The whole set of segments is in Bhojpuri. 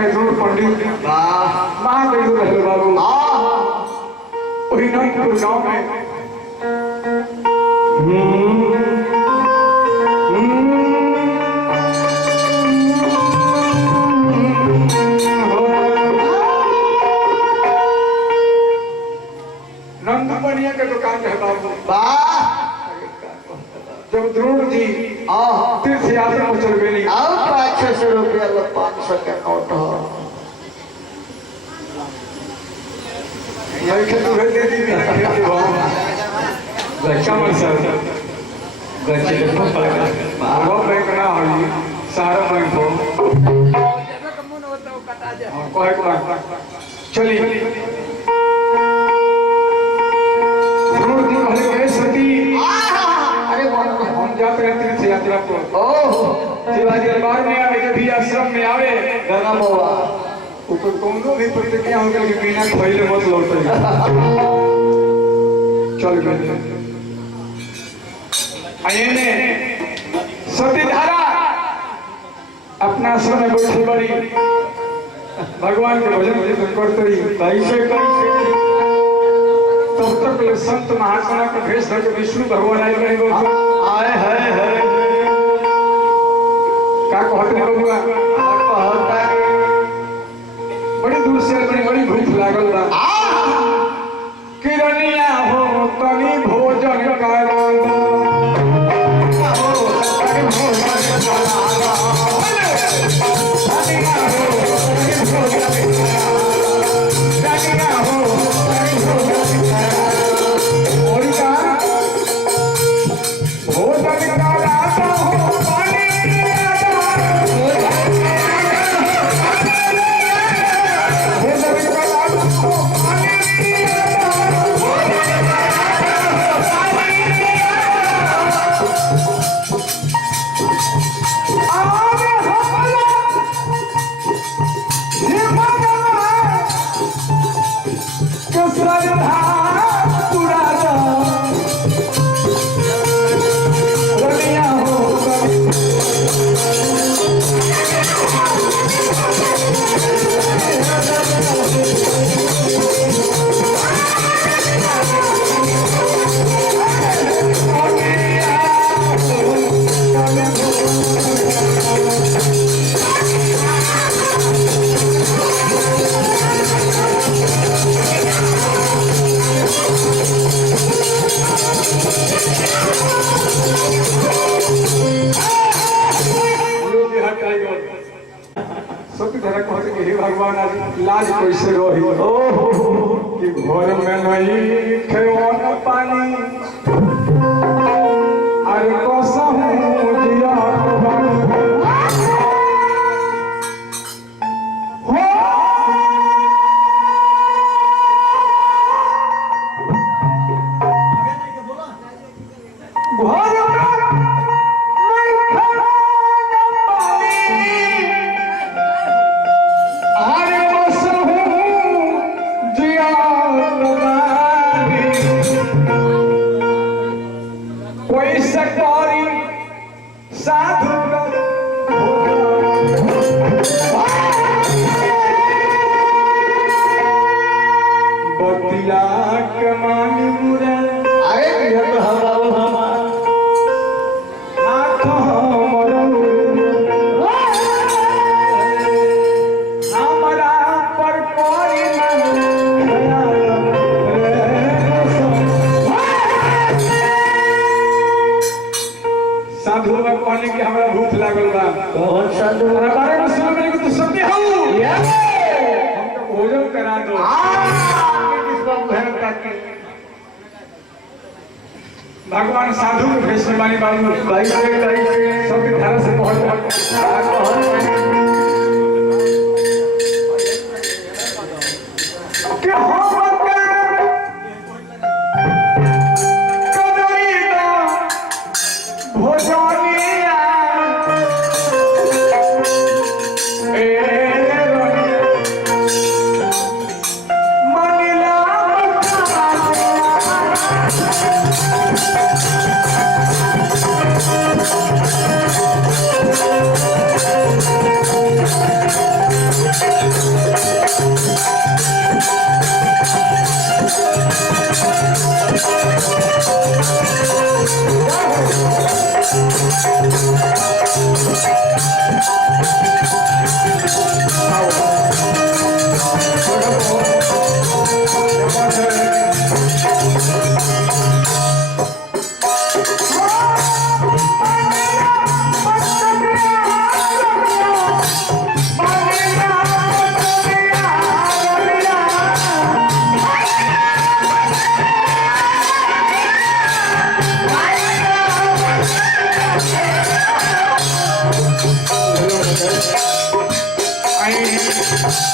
कहे दूर पंडित महादेव रहे बाबू वही नंदपुर गांव में नंदपनिया के दुकान है बाबू। जब द्रोण जी तीर्थ यात्रा में चल गई 500 रुपया 500 का नोट हो यही खेत भेज दे दी कमल सर वो बैंक ना हो सारा बैंक हो चलिए हम जाते हैं तीर्थ यात्रा को शिवाजी दरबार में आवे जब भी आश्रम में आवे गंगा बाबा ऊपर कोनो भी प्रतिक्रिया होकर के बिना पहले मत लौटे चल गए आइने सतीधारा अपना आश्रम में बैठे बड़ी भगवान के भजन करते रही कैसे तब तक संत महात्मा के भेष धर के विष्णु भगवान आए रहे आए है क्या कहते हैं बबुआ बड़ी दूर से बड़ी भूख लागल बा किरनिया हो तनी भोजन करा भगवान लाज कैसे रही कि घर में नहीं खेवन पानी अरे कसहूं जिया भूख लागल बा कौन साधु बारे में सुन मेरे को तो सत्य हो हमको भोजन करा दो किस बात भैरव का भगवान साधु के भेष में बानी बाबू कैसे सबके धारा से बहुत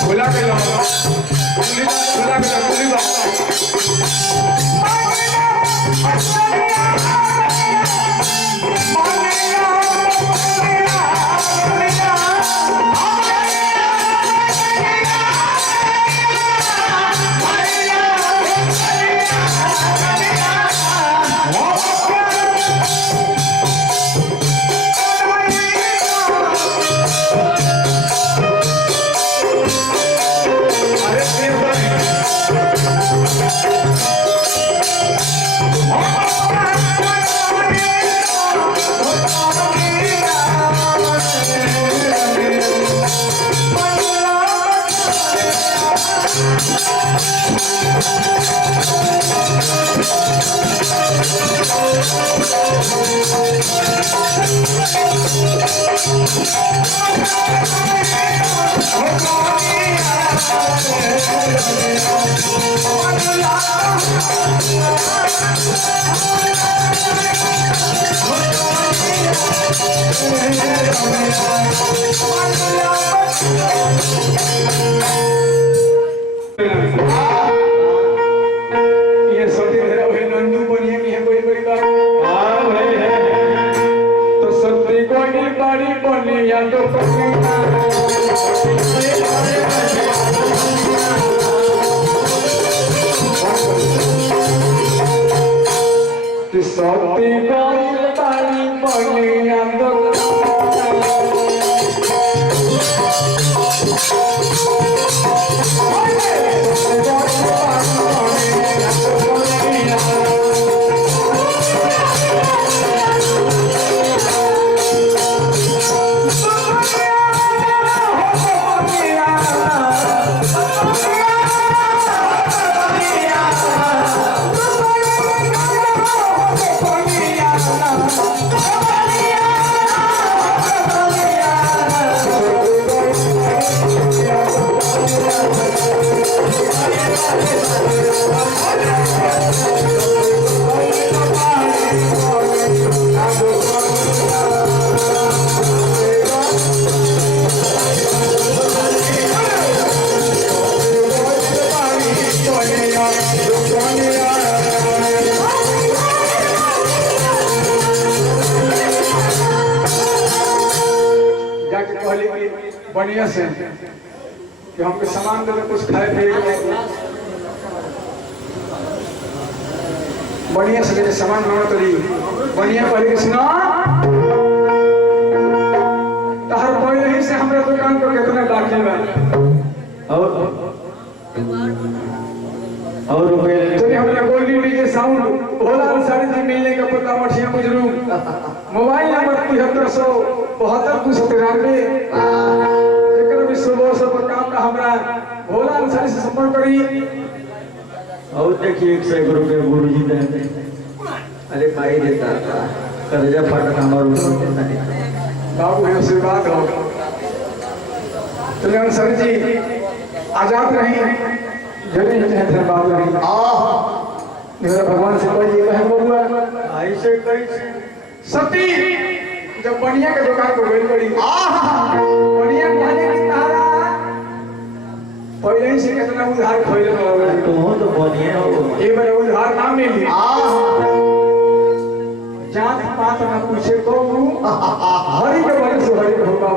बोला के लो बोला के लो पूरी ये सोते धरा हुए नंदू बनिए की है कोई बड़ी बात तो सत्य कोई बड़ी बनी या तो कि सत्य कोई बड़ी बनी या तो बढ़िया से कि हमको सामान दे कुछ खाए पिए बढ़िया से मेरे सामान मांगो तो बढ़िया पहले के सुना तहर पहले ही से हमारे दुकान पर कितना बाकी बा और रुपए चलिए हमने गोल्डी डीजे साउंड भोला अंसारी जी मिलने का पता मठिया मुजरू मोबाइल नंबर 7372 सुबह सब काम का हमरा भोला अंसारी से संपर्क करी और देखिए 100 रुपये गुरु जी दे अरे भाई देता था कर्जा फट हमारे बाबू है आशीर्वाद हो चलिए अंसारी जी आजाद रही जल्दी धन्यवाद रही मेरा भगवान से कोई ये कहे बबुआ ऐसे कैसे सती जब बढ़िया के दुकान पर गई बड़ी बढ़िया कहने की तारा पहले ही से कितना उधार खोले तो बढ़िया हो एक बार उधार ना मिली जात पात ना पूछे तो हरी के बड़े से हरी होगा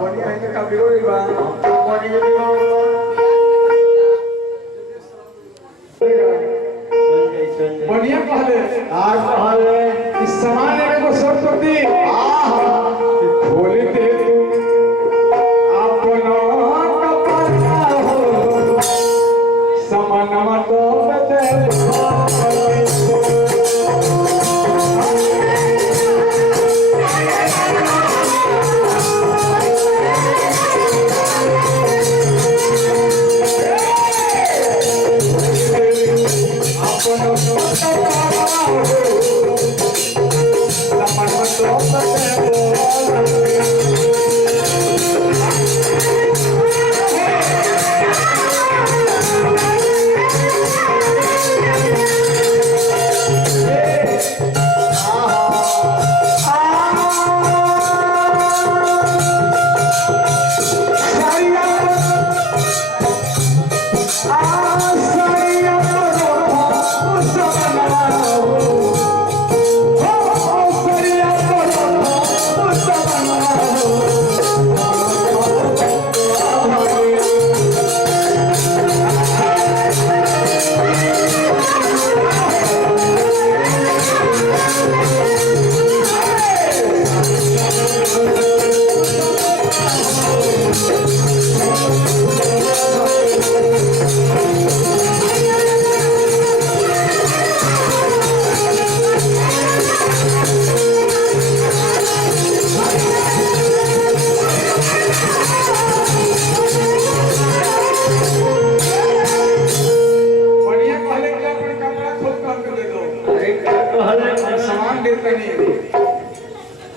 बढ़िया है का बिरोड़ी बा बढ़िया कहले आज कहले इस सामान को सब करती खोले दे अपना कपड़ा हो सामान तो बदल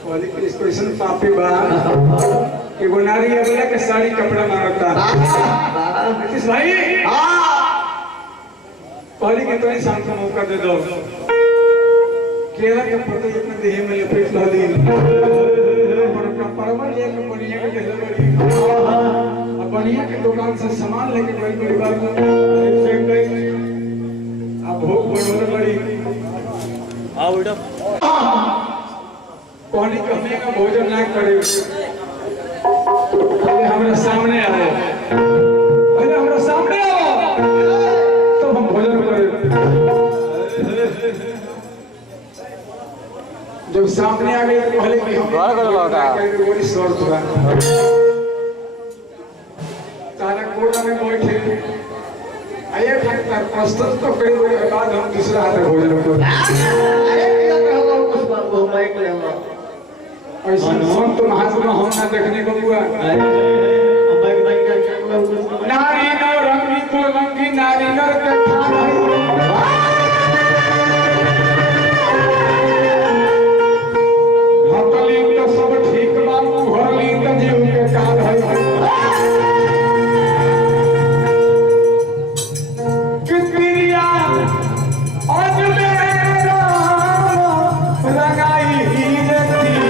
पापी बा एगो नारी अगला के साड़ी कपड़ा मारता नीतीश भाई पहले के तो शाम का मौका दे दो केला के पत्ते अपने देह में लपेट ला दी और अपना परवल एक बढ़िया के देह बड़ी अब बढ़िया के दुकान से सामान लेके बड़ी बड़ी बात से गई अब भूख बढ़ने बड़ी आओ बेटा पानी कहने का भोजन ना करे हमारे सामने आओ पहले हमारे सामने आओ तो हम भोजन करें जब सामने आ गए तो पहले कि हम बड़ी शर्त हुआ तारा कोड़ा में बैठे आइए प्रस्तुत तो कई बड़े के बाद हम दूसरा हाथ में भोजन करें ऐसा हम तो महात्मा हम ना देखने को हुआ नारी नौ रंगी तो रंगी नारी नर के हटली तो सब ठीक बाबू हरली तो जीव के काल है कितनिया आज मेरा रंगाई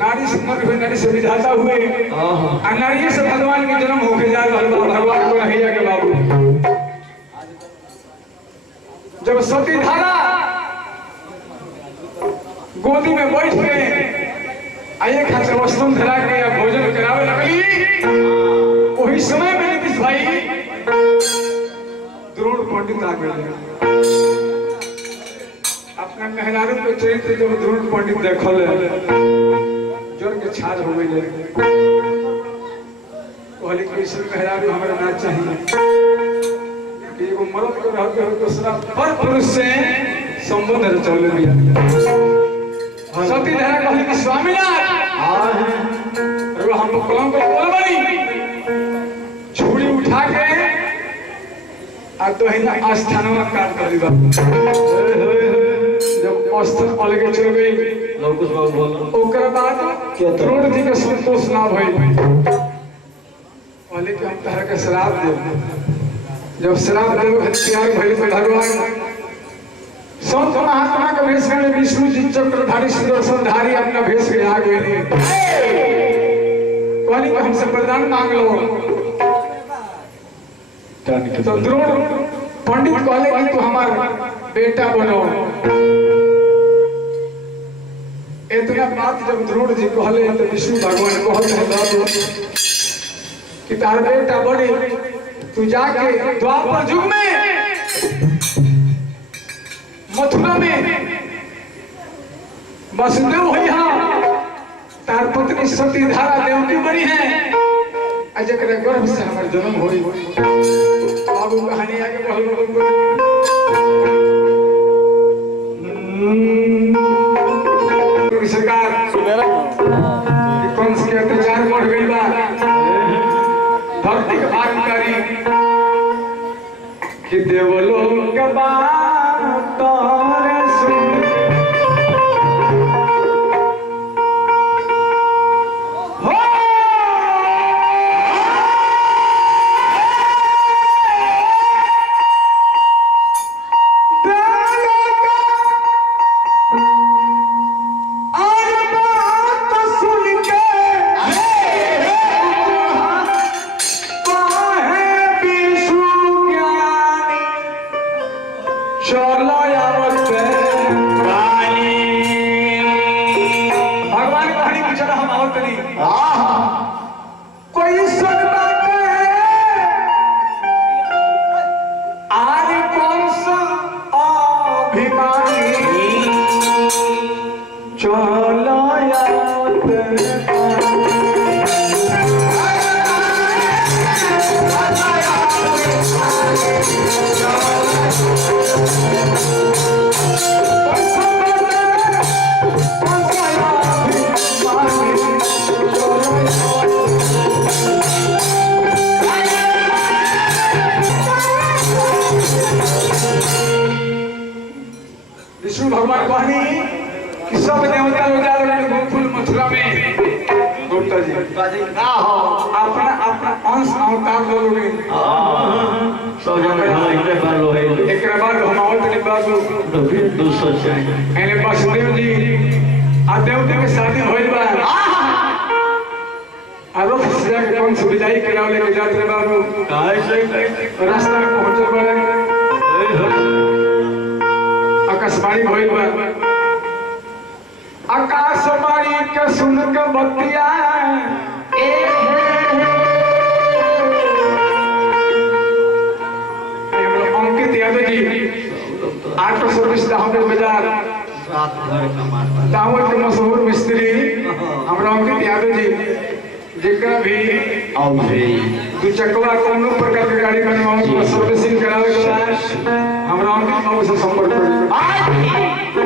नारी से विधाता हुए नारी से भगवान के जन्म होके जाए भगवान को नहीं जाके बाबू जब सती धारा गोदी में बैठ के आइए खाते वस्त्र धरा के या भोजन करावे लगली वही समय में नीतीश भाई द्रोण पंडित आ गए अपना मेहरारू के चरित्र जब द्रोण पंडित देखल जोर के छाज हो गई कहली कृष्ण मेहरारू हमारा ना चाहिए एगो मर्द के रहते हो दूसरा पर पुरुष से संबंध चल दिया सती धारा कहली कि स्वामीनाथ हम कलम को बोल बनी छुरी उठा के आ तो ही आस्थान में काट कर दिया जब अस्त्र अलगे चल गई लौकुश बाबू बोल ओकर बाद द्रोण जी के संतोष ना भइल पहले कि हम तरह के श्राप दे जब श्राप देव हथियार भइल तो भगवान संत महात्मा का भेष में विष्णु जी चक्रधारी सुदर्शनधारी अपना भेष में आ गए कहली कि हमसे वरदान मांग लो। तो द्रोण पंडित कहले कि तू हमारा बेटा बनो। इतना बात जब द्रोण जी कहले तो विष्णु भगवान कहते हैं कि तार बेटा बने तू जाके द्वापर युग में मथुरा में वसुदेव भैया तार पत्नी सती धारा देवकी बनी है जरा गर्भ से हमारे जन्म हो बाबू कहानी आगे सरकार कंस के अत्याचार बढ़ गई बा भक्ति के भागकारी कि देवलोक के बात सुन विष्णु भगवान कहनी कि सब देवता लोग गोकुल मथुरा में गुप्ता जी अपना अपना अंश अवतार लोगे सब जन इतने बार लो है एक बार हम आवत नहीं बाबू तो फिर 200 चाहिए एने वसुदेव जी आ देवता के शादी होइल बा आरो से जाके कंस विदाई कराव लेके जात रे बाबू काहे से रास्ता में पहुंचल बा आकाशवाणी भइल बा आकाशवाणी के सुन के बतिया अंकित यादव जी ऑटो सर्विस दाहोद बाजार रात भर कमाल दाहोद के मशहूर मिस्त्री हमरा अंकित यादव जी जेकरा भी आओ भाई दू चकवा कोनो प्रकार के गाड़ी बनवाओ सर्विसिंग करावे के बाद हमरा अंकित बाबू से संपर्क करिए